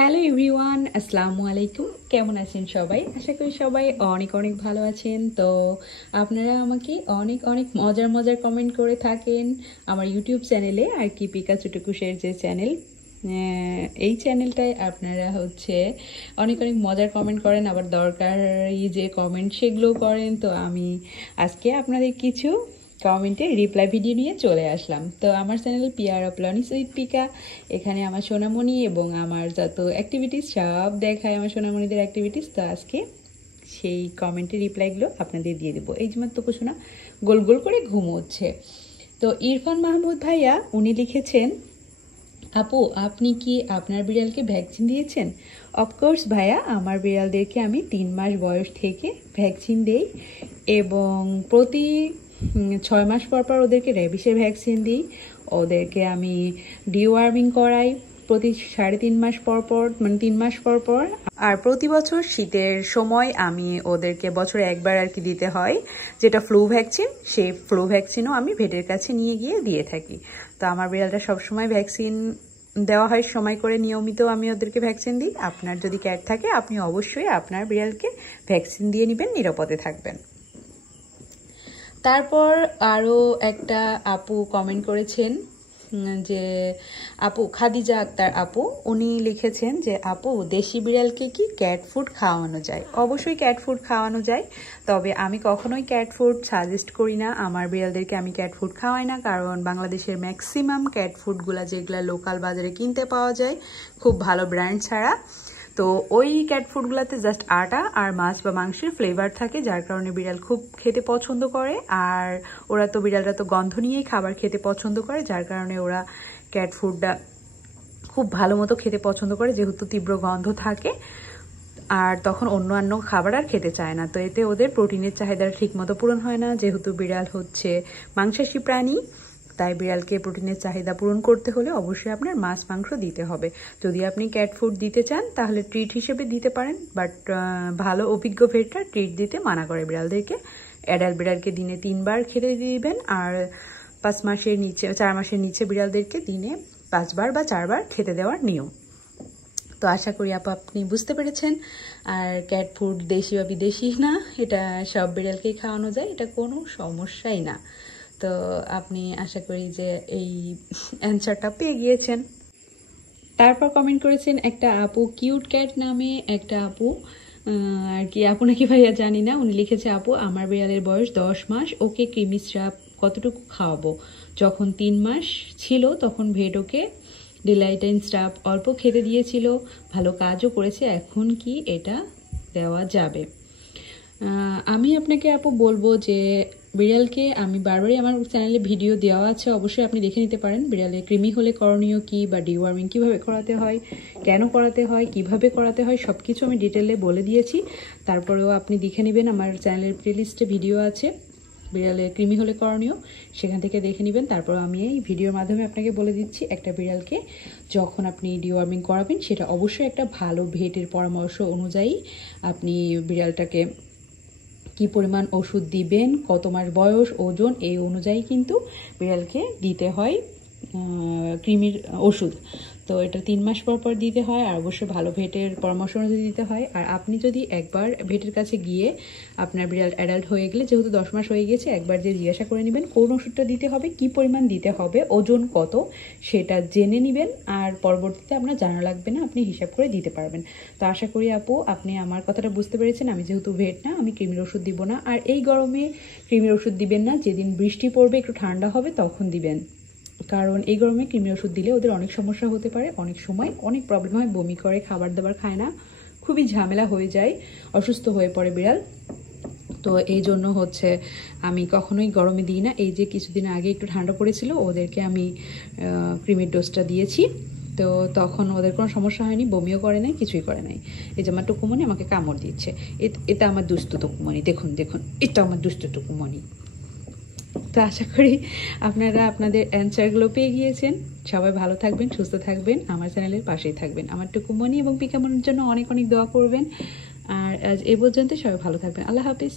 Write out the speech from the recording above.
Hello everyone, আসসালামু আলাইকুম। কেমন আছেন সবাই? আশা করি সবাই অনেক অনেক ভালো আছেন। তো আপনারা আমাকে অনেক অনেক মজার মজার কমেন্ট করে থাকেন আমার ইউটিউব চ্যানেলে, আর কি পিকাচু টুকুসের যে চ্যানেল, এই চ্যানেলটায় আপনারা অনেক অনেক মজার কমেন্ট করেন, আবার দরকারি যে কমেন্ট সেগুলোও করেন। তো আমি আজকে আপনাদের কিছু কমেন্টে রিপ্লাই ভিডিও নিয়ে চলে আসলাম। তো আমার channel pier of learning with Pika, এখানে আমার সোনামণি এবং আমার যত অ্যাক্টিভিটিস সব দেখায়, আমার সোনামণিদের অ্যাক্টিভিটিস। তো আজকে সেই কমেন্টের রিপ্লাইগুলো আপনাদের দিয়ে দেবো। এই যে আমার তো শোনা গোল গোল করে ঘুমোচ্ছে। তো ইরফান মাহমুদ ভাইয়া উনি লিখেছেন, আপু আপনি কি আপনার বিড়ালকে ভ্যাকসিন দিয়েছেন? অফকোর্স ভাইয়া, আমার বিড়ালদেরকে আমি 3 মাস বয়স থেকে ভ্যাকসিন দেই এবং প্রতি 6 মাস পর পর ওদেরকে র্যাবিসের ভ্যাকসিন দিই। ওদেরকে আমি ডিওয়ার্মিং করাই প্রতি 3.5 মাস পর পর, মানে 3 মাস পর পর। আর প্রতি বছর শীতের সময় আমি ওদেরকে বছরে একবার আর কি দিতে হয়, যেটা ফ্লু ভ্যাকসিন। সেই ফ্লু ভ্যাকসিনও আমি ভেটের কাছে নিয়ে গিয়ে দিয়ে থাকি। তো আমার বিড়ালটা সবসময় ভ্যাকসিন দেওয়া হয় সময় করে, নিয়মিত আমি ওদেরকে ভ্যাকসিন দিই। আপনার যদি ক্যাট থাকে আপনি অবশ্যই আপনার বিড়ালকে ভ্যাকসিন দিয়ে নেবেন, নিরাপদে থাকবেন। তারপর আরও একটা আপু কমেন্ট করেছেন যে আপু, খাদিজা আক্তার আপু, উনি লিখেছেন যে আপু দেশি বিড়ালকে কি ক্যাট ফুড খাওয়ানো যায়? অবশ্যই ক্যাট ফুড খাওয়ানো যায়, তবে আমি কখনোই ক্যাট ফুড সাজেস্ট করি না। আমার বিড়ালদেরকে আমি ক্যাট ফুড খাওয়াই না, কারণ বাংলাদেশের ম্যাক্সিমাম ক্যাট ফুডগুলো যেগুলো লোকাল বাজারে কিনতে পাওয়া যায় খুব ভালো ব্র্যান্ড ছাড়া, তো ওই ক্যাট ফুডগুলোতে জাস্ট আটা আর মাছ বা মাংসের ফ্লেভার থাকে, যার কারণে বিড়াল খুব খেতে পছন্দ করে। আর বিড়ালরা তো গন্ধ নিয়েই খাবার খেতে পছন্দ করে, যার কারণে ওরা ক্যাট ফুডটা খুব ভালো মতো খেতে পছন্দ করে, যেহেতু তীব্র গন্ধ থাকে। আর তখন অন্যান্য খাবার আর খেতে চায় না, তো এতে ওদের প্রোটিনের চাহিদা ঠিক মতো পূরণ হয় না। যেহেতু বিড়াল মাংসাশী প্রাণী, তাই বিড়ালকে প্রোটিনের চাহিদা পূরণ করতে হলে অবশ্যই আপনার মাছ মাংস দিতে হবে। যদি আপনি ক্যাট ফুড দিতে চান তাহলে ট্রিট হিসেবে দিতে পারেন, বাট ভালো অভিজ্ঞ ভেটরা ট্রিট দিতে মানা করে বিড়ালদেরকে। অ্যাডাল্ট বিড়ালকে দিনে 3 বার খেতে দিবেন, আর 4 মাসের নিচে বিড়ালদেরকে দিনে 5 বার বা 4 বার খেতে দেওয়ার নিয়ম। তো আশা করি আপনি বুঝতে পেরেছেন। আর ক্যাট ফুড দেশি বা বিদেশি না, এটা সব বিড়ালকেই খাওয়ানো যায়, এটা কোনো সমস্যাই না। তো আপনি আশা করি যে এই অ্যান্সারটা পেয়ে গিয়েছেন। তারপর কমেন্ট করেছেন একটা আপু, কিউট ক্যাট নামে একটা আপু, আর কি আপু নাকি ভাইয়া জানি না। উনি লিখেছে, আপু আমার বিড়ালের বয়স 10 মাস, ওকে ক্রিমি স্রাব কতটুকু খাওয়াবো? যখন 3 মাস ছিল তখন ভেট ওকে ডিলাইটাইন স্রাব অল্প খেতে দিয়েছিল, ভালো কাজও করেছে। এখন কি এটা দেওয়া যাবে? আমি আপনাকে আপু বলবো যে বিড়ালকে আমি বারবারই আমার চ্যানেলে ভিডিও দেওয়া আছে, অবশ্যই আপনি দেখে নিতে পারেন। বিড়ালে কৃমি হলে করণীয় কী, বা ডিওয়ার্মিং কীভাবে করাতে হয়, কেন করাতে হয়, কিভাবে করাতে হয়, সব কিছু আমি ডিটেলে বলে দিয়েছি। তারপরেও আপনি দেখে নেবেন, আমার চ্যানেলের প্লেলিস্টে ভিডিও আছে বিড়ালে কৃমি হলে করণীয়, সেখান থেকে দেখে নেবেন। তারপর আমি এই ভিডিওর মাধ্যমে আপনাকে বলে দিচ্ছি, একটা বিড়ালকে যখন আপনি ডিওয়ার্মিং করাবেন সেটা অবশ্যই একটা ভালো ভেটের পরামর্শ অনুযায়ী আপনি বিড়ালটাকে কি পরিমাণ ওষুধ দিবেন, কত মাস বয়স, ওজন, এই অনুযায়ী কিন্তু বিড়ালকে দিতে হয় কৃমির ওষুধ। তো এটা 3 মাস পর পর দিতে হয়, আর অবশ্যই ভালো ভেটের পরামর্শ অনুযায়ী দিতে হয়। আর আপনি যদি একবার ভেটের কাছে গিয়ে আপনার বিড়াল অ্যাডাল্ট হয়ে গেলে, যেহেতু 10 মাস হয়ে গেছে, একবার যে জিজ্ঞাসা করে নেবেন কোন ওষুধটা দিতে হবে, কি পরিমাণ দিতে হবে, ওজন কত, সেটা জেনে নেবেন। আর পরবর্তীতে আপনার জানা লাগবে না, আপনি হিসাব করে দিতে পারবেন। তো আশা করি আপু আপনি আমার কথাটা বুঝতে পেরেছেন। আমি যেহেতু ভেট না, আমি কৃমির ওষুধ দিব না। আর এই গরমে কৃমির ওষুধ দিবেন না, যেদিন বৃষ্টি পড়বে একটু ঠান্ডা হবে তখন দিবেন, কারণ এই গরমে কৃমির ওষুধ দিলে ওদের অনেক সমস্যা হতে পারে, অনেক সময় অনেক প্রবলেম হয়, বমি করে, খাবার দাবার খায় না, খুবই ঝামেলা হয়ে যায়, অসুস্থ হয়ে পড়ে বিড়াল। তো এই জন্য আমি কখনোই গরমে দিই না। এই যে কিছুদিন আগে একটু ঠান্ডা পড়েছিল, ওদেরকে আমি কৃমির ডোজটা দিয়েছি, তো তখন ওদের কোনো সমস্যা হয়নি, বমিও করে নাই, কিছুই করে নাই। এই যে আমার টুকুমনি আমাকে কামড় দিচ্ছে, এটা আমার দুস্থ টুকুমনি, দেখুন দেখুন, এটা আমার দুস্থ টুকুমনি। তো আশা করি আপনারা আপনাদের অ্যান্সারগুলো পেয়ে গিয়েছেন। সবাই ভালো থাকবেন, সুস্থ থাকবেন, আমার চ্যানেলের পাশেই থাকবেন। আমার টুকুমনি এবং পিকামনির জন্য অনেক অনেক দোয়া করবেন। আর আজ এ পর্যন্ত সবাই ভালো থাকবেন। আল্লাহ হাফিজ।